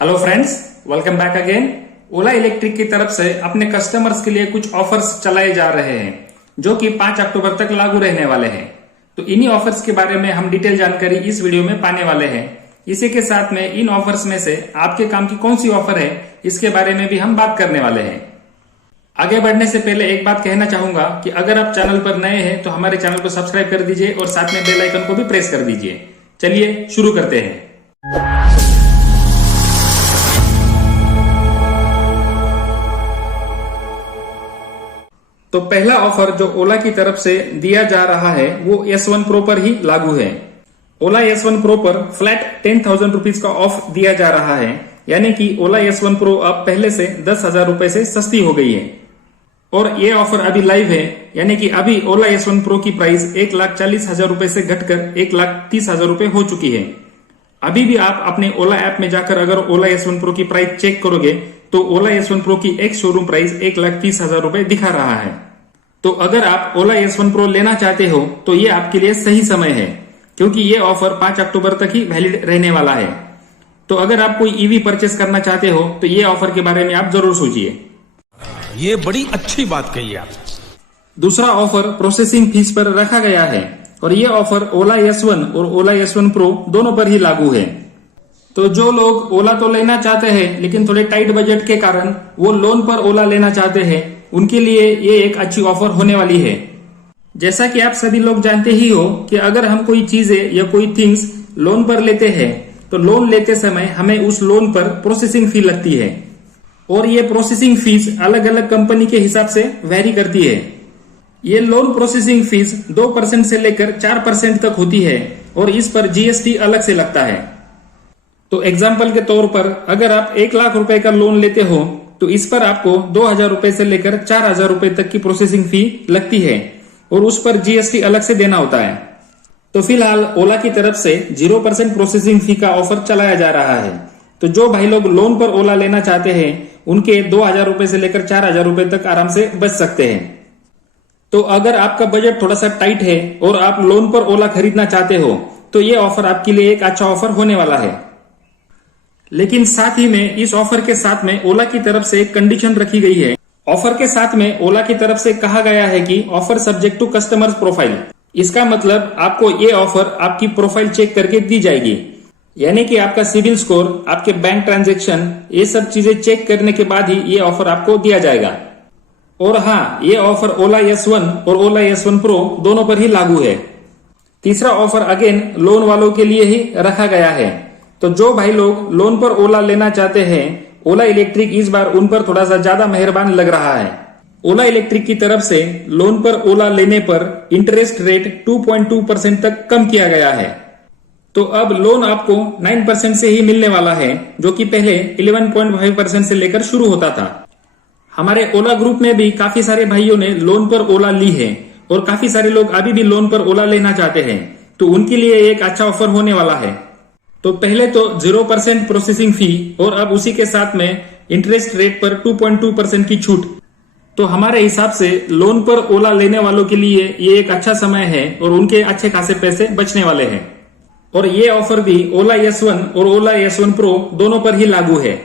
Hello friends, welcome back again. Ola electric की तरफ से अपने कस्टमर्स के लिए कुछ ऑफर्स चलाए जा रहे हैं जो कि 5 अक्टूबर तक लागू रहने वाले हैं। तो इन्हीं ऑफर्स के बारे में हम डिटेल जानकारी इस वीडियो में पाने वाले हैं। इसी के साथ में इन ऑफर्स में से आपके काम की कौन सी ऑफर है इसके बारे में भी हम बात करने वाले हैं। आगे बढ़ने से पहले एक बात कहना चाहूंगा कि अगर आप चैनल पर नए हैं तो हमारे चैनल को सब्सक्राइब कर दीजिए और साथ में बेल आइकन को भी प्रेस कर दीजिए। चलिए शुरू करते हैं। तो पहला ऑफर जो ओला की तरफ से दिया जा रहा है वो S1 Pro पर ही लागू है। ओला S1 Pro पर फ्लैट 10,000 रुपीज का ऑफ दिया जा रहा है, यानी कि ओला S1 Pro अब पहले से 10,000 रुपए से सस्ती हो गई है। और ये ऑफर अभी लाइव है, यानी कि अभी ओला S1 Pro की प्राइस 1,40,000 रुपए से घटकर 1,30,000 रुपए हो चुकी है। अभी भी आप अपने ओला ऐप में जाकर अगर ओला S1 Pro की प्राइस चेक करोगे तो ओला S1 Pro की एक शोरूम प्राइस 1,30,000 रुपए दिखा रहा है। तो अगर आप ओला S1 Pro लेना चाहते हो तो ये आपके लिए सही समय है, क्योंकि ये ऑफर 5 अक्टूबर तक ही वैलिड रहने वाला है। तो अगर आप कोई ईवी परचेस करना चाहते हो तो ये ऑफर के बारे में आप जरूर सोचिए। ये बड़ी अच्छी बात कही आप। दूसरा ऑफर प्रोसेसिंग फीस पर रखा गया है और ये ऑफर ओला S1 और ओला S1 Pro दोनों पर ही लागू है। तो जो लोग ओला तो लेना चाहते हैं लेकिन थोड़े टाइट बजट के कारण वो लोन पर ओला लेना चाहते हैं, उनके लिए ये एक अच्छी ऑफर होने वाली है। जैसा कि आप सभी लोग जानते ही हो कि अगर हम कोई चीजें या कोई थिंग्स लोन पर लेते हैं तो लोन लेते समय हमें उस लोन पर प्रोसेसिंग फी लगती है और ये प्रोसेसिंग फीस अलग अलग कंपनी के हिसाब से वेरी करती है। ये लोन प्रोसेसिंग फीस 2% से लेकर 4% तक होती है और इस पर GST अलग से लगता है। तो एग्जाम्पल के तौर पर अगर आप 1 लाख रुपए का लोन लेते हो तो इस पर आपको 2,000 रुपए से लेकर 4,000 रुपए तक की प्रोसेसिंग फी लगती है और उस पर GST अलग से देना होता है। तो फिलहाल ओला की तरफ से 0% प्रोसेसिंग फी का ऑफर चलाया जा रहा है। तो जो भाई लोग लोन पर ओला लेना चाहते हैं उनके 2,000 रुपए से लेकर 4,000 रुपए तक आराम से बच सकते हैं। तो अगर आपका बजट थोड़ा सा टाइट है और आप लोन पर ओला खरीदना चाहते हो तो ये ऑफर आपके लिए एक अच्छा ऑफर होने वाला है। लेकिन साथ ही में इस ऑफर के साथ में ओला की तरफ से एक कंडीशन रखी गई है। ऑफर के साथ में ओला की तरफ से कहा गया है कि offer subject to customers profile. इसका मतलब आपको ये ऑफर आपकी प्रोफाइल चेक करके दी जाएगी, यानी कि आपका सिविल स्कोर, आपके बैंक ट्रांजैक्शन, ये सब चीजें चेक करने के बाद ही ये ऑफर आपको दिया जाएगा। और हाँ, ये ऑफर ओला S1 और ओला S1 Pro दोनों पर ही लागू है। तीसरा ऑफर अगेन लोन वालों के लिए ही रखा गया है। तो जो भाई लोग लोन पर ओला लेना चाहते हैं, ओला इलेक्ट्रिक इस बार उन पर थोड़ा सा ज्यादा मेहरबान लग रहा है। ओला इलेक्ट्रिक की तरफ से लोन पर ओला लेने पर इंटरेस्ट रेट 2.2% तक कम किया गया है। तो अब लोन आपको 9% से ही मिलने वाला है, जो कि पहले 11.5% से लेकर शुरू होता था। हमारे ओला ग्रुप में भी काफी सारे भाइयों ने लोन पर ओला ली है और काफी सारे लोग अभी भी लोन पर ओला लेना चाहते हैं, तो उनके लिए एक अच्छा ऑफर होने वाला है। तो पहले तो 0% प्रोसेसिंग फी और अब उसी के साथ में इंटरेस्ट रेट पर 2.2% की छूट। तो हमारे हिसाब से लोन पर ओला लेने वालों के लिए ये एक अच्छा समय है और उनके अच्छे खासे पैसे बचने वाले हैं। और ये ऑफर भी ओला S1 और ओला S1 Pro दोनों पर ही लागू है।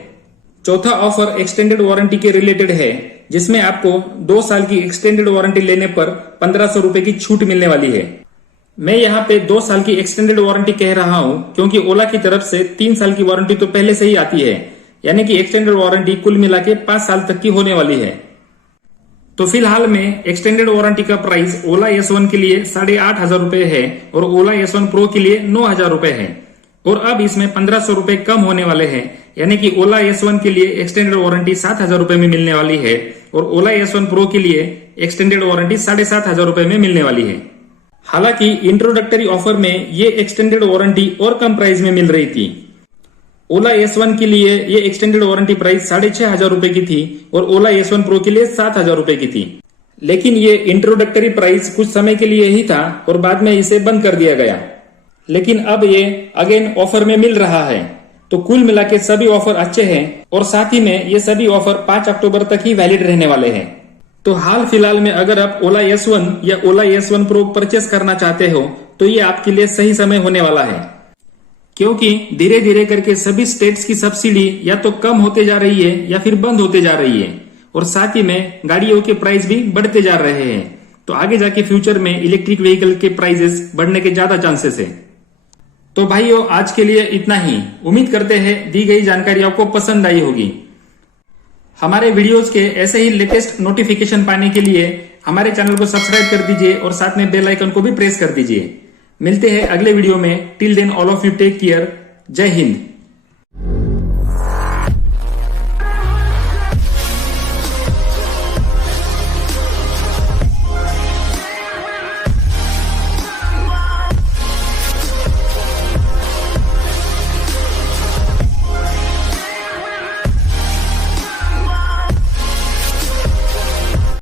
चौथा ऑफर एक्सटेंडेड वारंटी के रिलेटेड है, जिसमें आपको 2 साल की एक्सटेंडेड वारंटी लेने पर 1,500 रुपए की छूट मिलने वाली है। मैं यहाँ पे 2 साल की एक्सटेंडेड वारंटी कह रहा हूँ क्योंकि ओला की तरफ से 3 साल की वारंटी तो पहले से ही आती है, यानी कि एक्सटेंडेड वारंटी कुल मिला के 5 साल तक की होने वाली है। तो फिलहाल में एक्सटेंडेड वारंटी का प्राइस ओला S1 के लिए 8,500 रुपए है और ओला S1 Pro के लिए 9,000 रुपए है। और अब इसमें 1,500 रुपए कम होने वाले हैं, यानी कि ओला S1 के लिए एक्सटेंडेड वारंटी 7,000 रुपए में मिलने वाली है और ओला S1 Pro के लिए एक्सटेंडेड वारंटी 7,500 रुपए में मिलने वाली है। हालांकि इंट्रोडक्टरी ऑफर में ये एक्सटेंडेड वारंटी और कम प्राइस में मिल रही थी। ओला S1 के लिए ये एक्सटेंडेड वारंटी प्राइस 6,500 रुपए की थी और ओला S1 Pro के लिए 7,000 रुपए की थी। लेकिन ये इंट्रोडक्टरी प्राइस कुछ समय के लिए ही था और बाद में इसे बंद कर दिया गया। लेकिन अब ये अगेन ऑफर में मिल रहा है। तो कुल मिला के सभी ऑफर अच्छे हैं और साथ ही में ये सभी ऑफर 5 अक्टूबर तक ही वैलिड रहने वाले हैं। तो हाल फिलहाल में अगर आप ओला S1 या ओला S1 Pro परचेस करना चाहते हो तो ये आपके लिए सही समय होने वाला है। क्योंकि धीरे धीरे करके सभी स्टेट्स की सब्सिडी या तो कम होते जा रही है या फिर बंद होते जा रही है, और साथ ही में गाड़ियों के प्राइस भी बढ़ते जा रहे हैं। तो आगे जाके फ्यूचर में इलेक्ट्रिक व्हीकल के प्राइसेस बढ़ने के ज्यादा चांसेस है। तो भाइयों, आज के लिए इतना ही। उम्मीद करते हैं दी गई जानकारी आपको पसंद आई होगी। हमारे वीडियोस के ऐसे ही लेटेस्ट नोटिफिकेशन पाने के लिए हमारे चैनल को सब्सक्राइब कर दीजिए और साथ में बेल आइकन को भी प्रेस कर दीजिए। मिलते हैं अगले वीडियो में। Till then all of you take care. जय हिंद।